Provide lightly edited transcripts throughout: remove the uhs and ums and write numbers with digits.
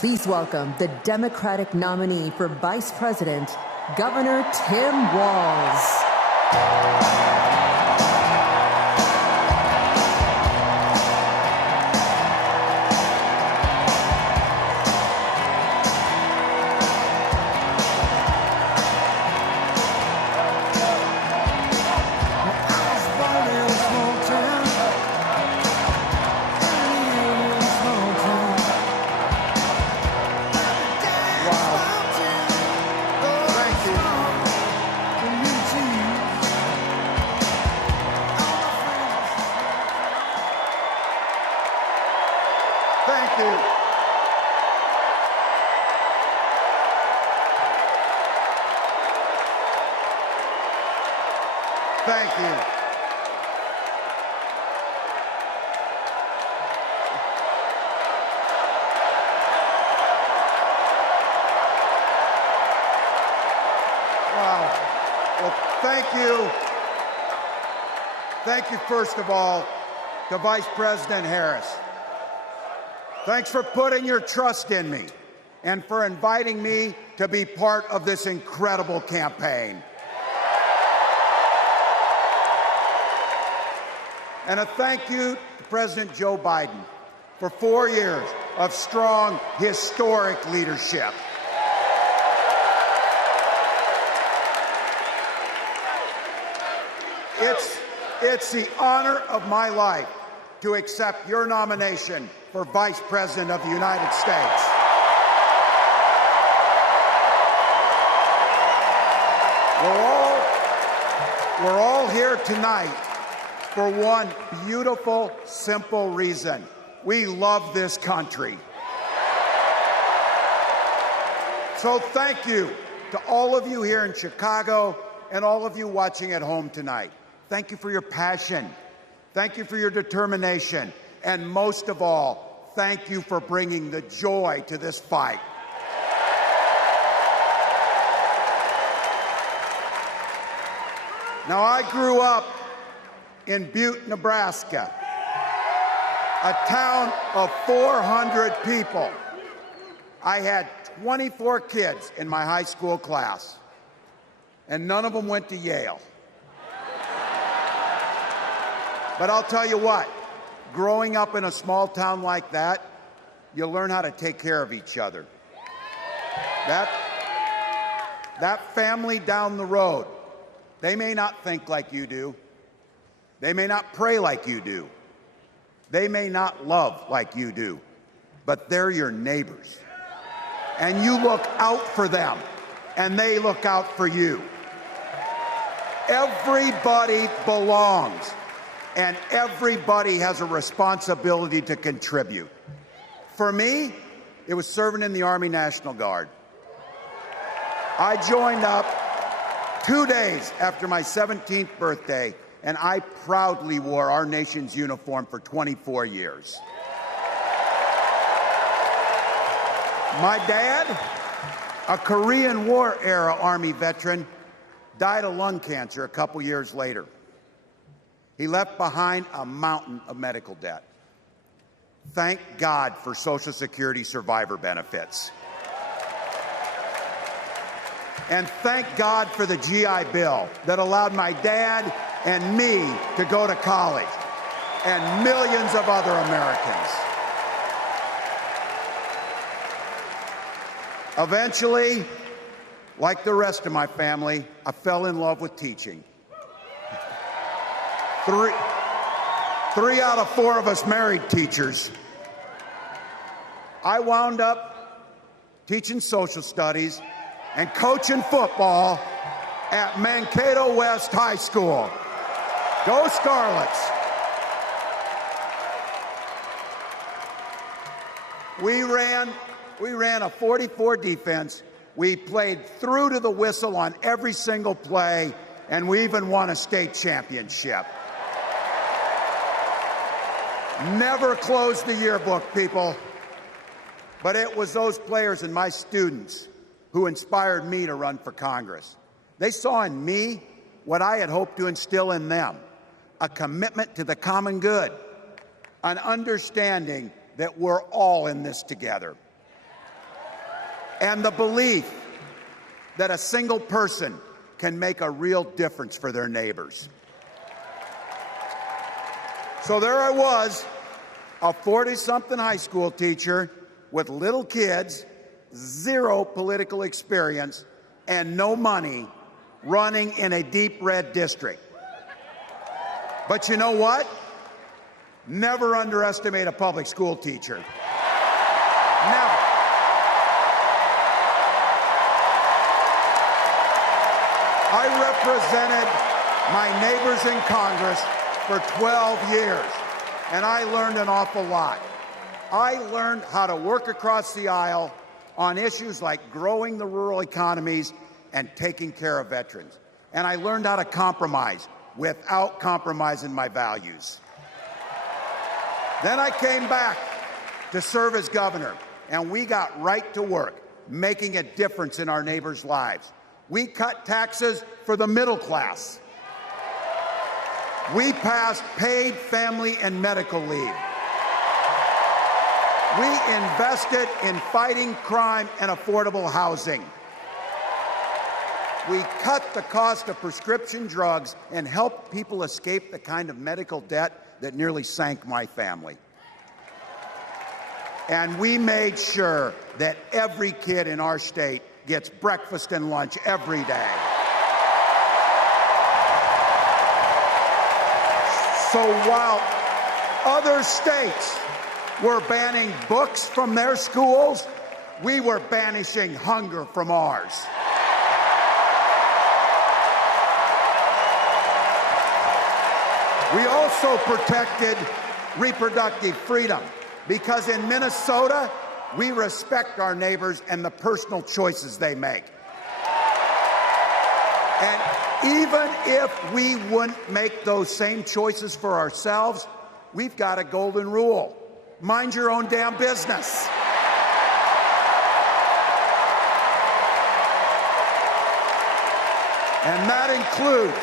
Please welcome the Democratic nominee for Vice President, Governor Tim Walz. Thank you. Thank you. Wow. Well, thank you. Thank you, first of all, to Vice President Harris. Thanks for putting your trust in me and for inviting me to be part of this incredible campaign. And a thank you to President Joe Biden for 4 years of strong, historic leadership. It's the honor of my life to accept your nomination for Vice President of the United States. We're all here tonight for one beautiful, simple reason. We love this country. So thank you to all of you here in Chicago and all of you watching at home tonight. Thank you for your passion. Thank you for your determination. And most of all, thank you for bringing the joy to this fight. Now, I grew up in Butte, Nebraska, a town of 400 people. I had 24 kids in my high school class, and none of them went to Yale. But I'll tell you what, growing up in a small town like that, you learn how to take care of each other. That family down the road, they may not think like you do. They may not pray like you do. They may not love like you do. But they're your neighbors. And you look out for them, and they look out for you. Everybody belongs. And everybody has a responsibility to contribute. For me, it was serving in the Army National Guard. I joined up 2 days after my 17th birthday, and I proudly wore our nation's uniform for 24 years. My dad, a Korean War-era Army veteran, died of lung cancer a couple years later. He left behind a mountain of medical debt. Thank God for Social Security survivor benefits. And thank God for the GI Bill that allowed my dad and me to go to college, and millions of other Americans. Eventually, like the rest of my family, I fell in love with teaching. Three out of 4 of us married teachers. I wound up teaching social studies and coaching football at Mankato West High School. Go Scarlets! We ran a 44 defense. We played through to the whistle on every single play, and we even won a state championship. Never closed the yearbook, people. But it was those players and my students who inspired me to run for Congress. They saw in me what I had hoped to instill in them, a commitment to the common good, an understanding that we're all in this together. and the belief that a single person can make a real difference for their neighbors. So there I was, a 40-something high school teacher with little kids, zero political experience, and no money, running in a deep red district. But you know what? Never underestimate a public school teacher. Never. I represented my neighbors in Congress for 12 years, and I learned an awful lot. I learned how to work across the aisle on issues like growing the rural economies and taking care of veterans. And I learned how to compromise without compromising my values. Then I came back to serve as governor, and we got right to work, making a difference in our neighbors' lives. We cut taxes for the middle class. We passed paid family and medical leave. We invested in fighting crime and affordable housing. We cut the cost of prescription drugs and helped people escape the kind of medical debt that nearly sank my family. And we made sure that every kid in our state gets breakfast and lunch every day. So while other states were banning books from their schools, we were banishing hunger from ours. We also protected reproductive freedom because in Minnesota, we respect our neighbors and the personal choices they make. And even if we wouldn't make those same choices for ourselves, we've got a golden rule. Mind your own damn business. And that includes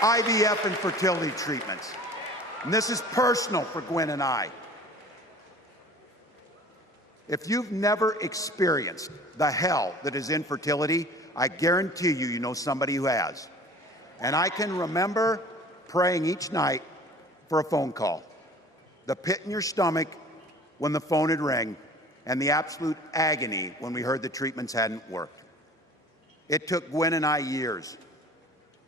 IVF and fertility treatments. And this is personal for Gwen and I. If you've never experienced the hell that is infertility, I guarantee you, you know somebody who has. And I can remember praying each night for a phone call. The pit in your stomach when the phone had rang, and the absolute agony when we heard the treatments hadn't worked. It took Gwen and I years,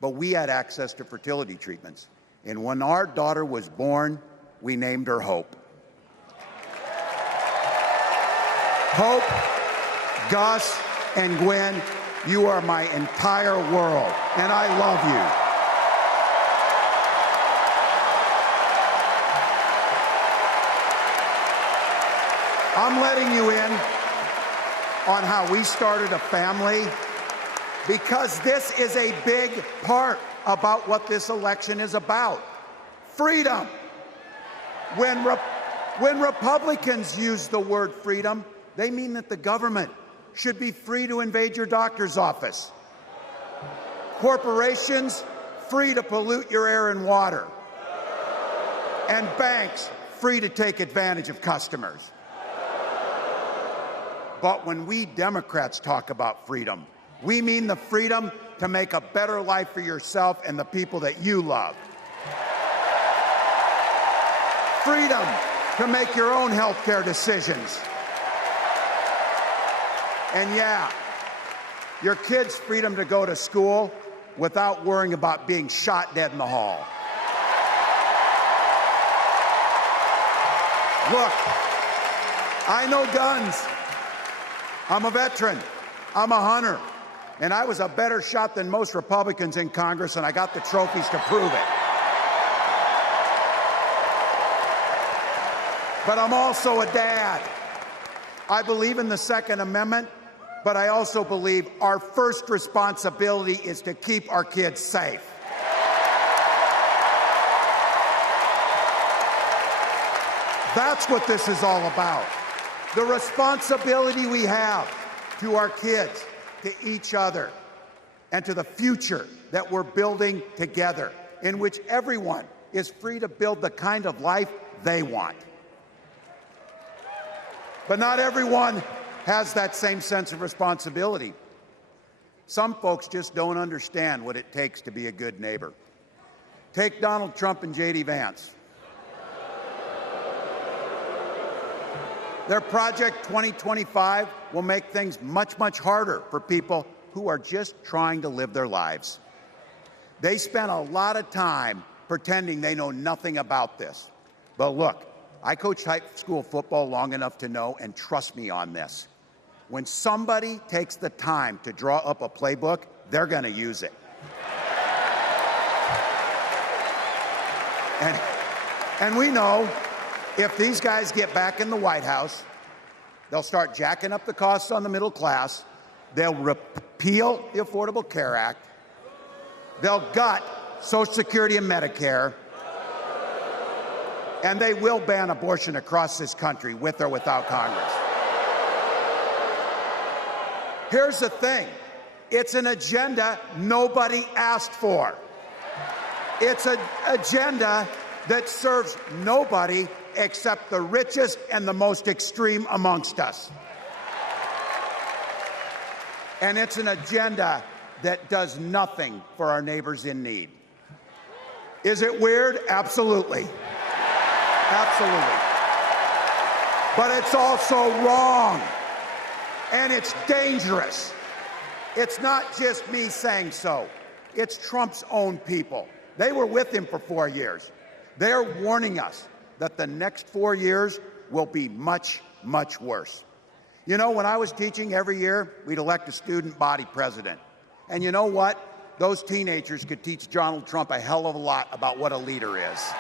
but we had access to fertility treatments. And when our daughter was born, we named her Hope. Hope, Gus, and Gwen, you are my entire world, and I love you. I'm letting you in on how we started a family because this is a big part about what this election is about. Freedom. When Republicans use the word freedom, they mean that the government should be free to invade your doctor's office. Corporations free to pollute your air and water. And banks free to take advantage of customers. But when we Democrats talk about freedom, we mean the freedom to make a better life for yourself and the people that you love. Freedom to make your own health care decisions. And yeah, your kids' freedom to go to school without worrying about being shot dead in the hall. Look, I know guns. I'm a veteran. I'm a hunter. And I was a better shot than most Republicans in Congress, and I got the trophies to prove it. But I'm also a dad. I believe in the Second Amendment, but I also believe our first responsibility is to keep our kids safe. That's what this is all about. The responsibility we have to our kids, to each other, and to the future that we're building together, in which everyone is free to build the kind of life they want. But not everyone has that same sense of responsibility. Some folks just don't understand what it takes to be a good neighbor. Take Donald Trump and J.D. Vance. Their Project 2025 will make things much, much harder for people who are just trying to live their lives. They spent a lot of time pretending they know nothing about this. But look, I coached high school football long enough to know, and trust me on this, when somebody takes the time to draw up a playbook, they're going to use it. And we know if these guys get back in the White House, they'll start jacking up the costs on the middle class, they'll repeal the Affordable Care Act, they'll gut Social Security and Medicare, and they will ban abortion across this country with or without Congress. Here's the thing. It's an agenda nobody asked for. It's an agenda that serves nobody except the richest and the most extreme amongst us. And it's an agenda that does nothing for our neighbors in need. Is it weird? Absolutely. Absolutely. But it's also wrong. And it's dangerous. It's not just me saying so. It's Trump's own people. They were with him for 4 years. They're warning us that the next 4 years will be much, much worse. You know, when I was teaching every year, we'd elect a student body president. And you know what? Those teenagers could teach Donald Trump a hell of a lot about what a leader is.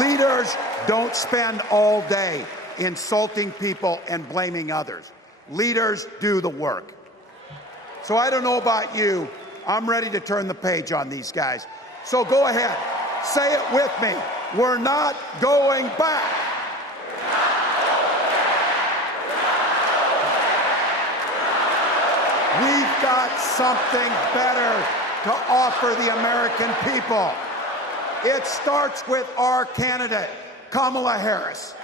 Leaders don't spend all day insulting people and blaming others. Leaders do the work. So I don't know about you. I'm ready to turn the page on these guys. So go ahead. Say it with me. We're not going back. We've got something better to offer the American people. It starts with our candidate, Kamala Harris.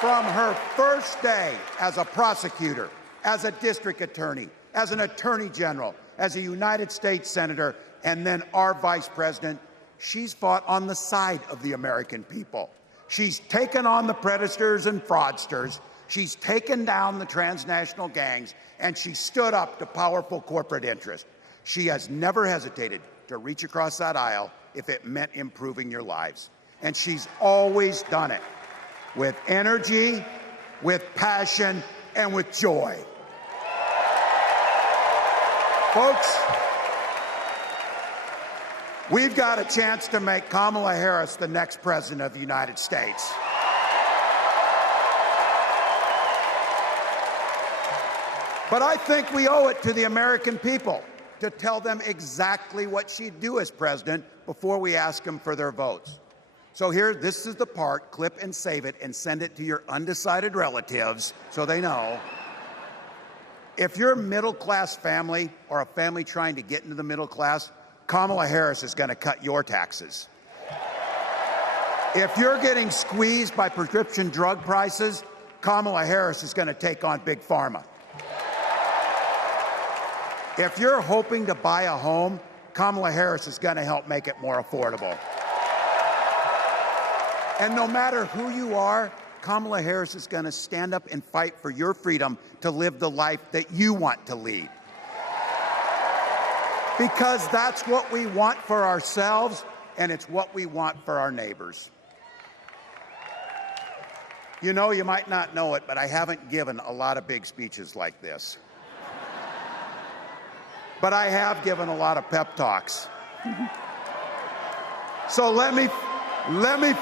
From her first day as a prosecutor, as a district attorney, as an attorney general, as a United States senator, and then our vice president, she's fought on the side of the American people. She's taken on the predators and fraudsters. She's taken down the transnational gangs, and she stood up to powerful corporate interests. She has never hesitated to reach across that aisle if it meant improving your lives. And she's always done it with energy, with passion, and with joy. Folks, we've got a chance to make Kamala Harris the next president of the United States. But I think we owe it to the American people to tell them exactly what she'd do as president before we ask them for their votes. So here, this is the part, clip and save it and send it to your undecided relatives so they know. If you're a middle-class family or a family trying to get into the middle class, Kamala Harris is going to cut your taxes. If you're getting squeezed by prescription drug prices, Kamala Harris is going to take on Big Pharma. If you're hoping to buy a home, Kamala Harris is going to help make it more affordable. And no matter who you are, Kamala Harris is going to stand up and fight for your freedom to live the life that you want to lead. Because that's what we want for ourselves, and it's what we want for our neighbors. You know, you might not know it, but I haven't given a lot of big speeches like this. But I have given a lot of pep talks. So let me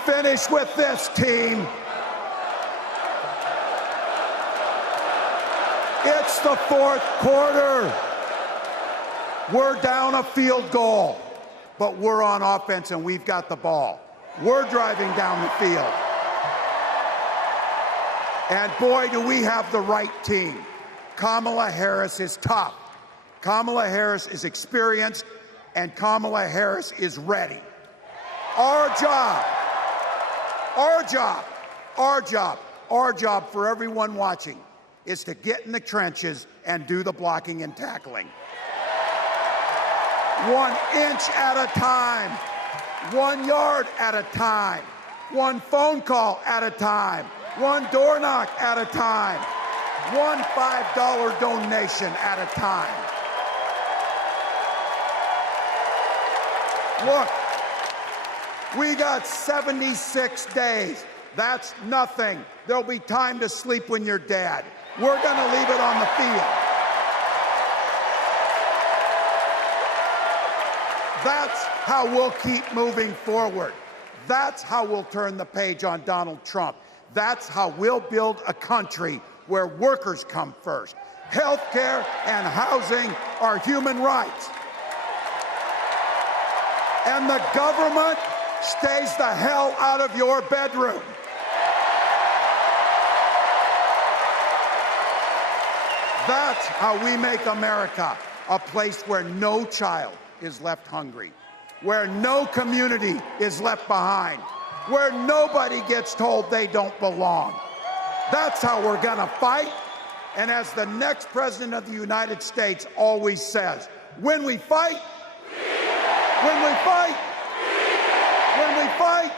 finish with this, team. It's the fourth quarter. We're down a field goal, but we're on offense and we've got the ball. We're driving down the field. And boy, do we have the right team. Kamala Harris is tough. Kamala Harris is experienced, and Kamala Harris is ready. Our Our job for everyone watching is to get in the trenches and do the blocking and tackling. 1 inch at a time, 1 yard at a time, 1 phone call at a time, 1 door knock at a time, 1 $5 donation at a time. Look, we got 76 days. That's nothing. There'll be time to sleep when you're dead. We're going to leave it on the field. That's how we'll keep moving forward. That's how we'll turn the page on Donald Trump. That's how we'll build a country where workers come first. Health care and housing are human rights. And the government stays the hell out of your bedroom. That's how we make America a place where no child is left hungry, where no community is left behind, where nobody gets told they don't belong. That's how we're going to fight. And as the next president of the United States always says, when we fight, when we fight, when we fight,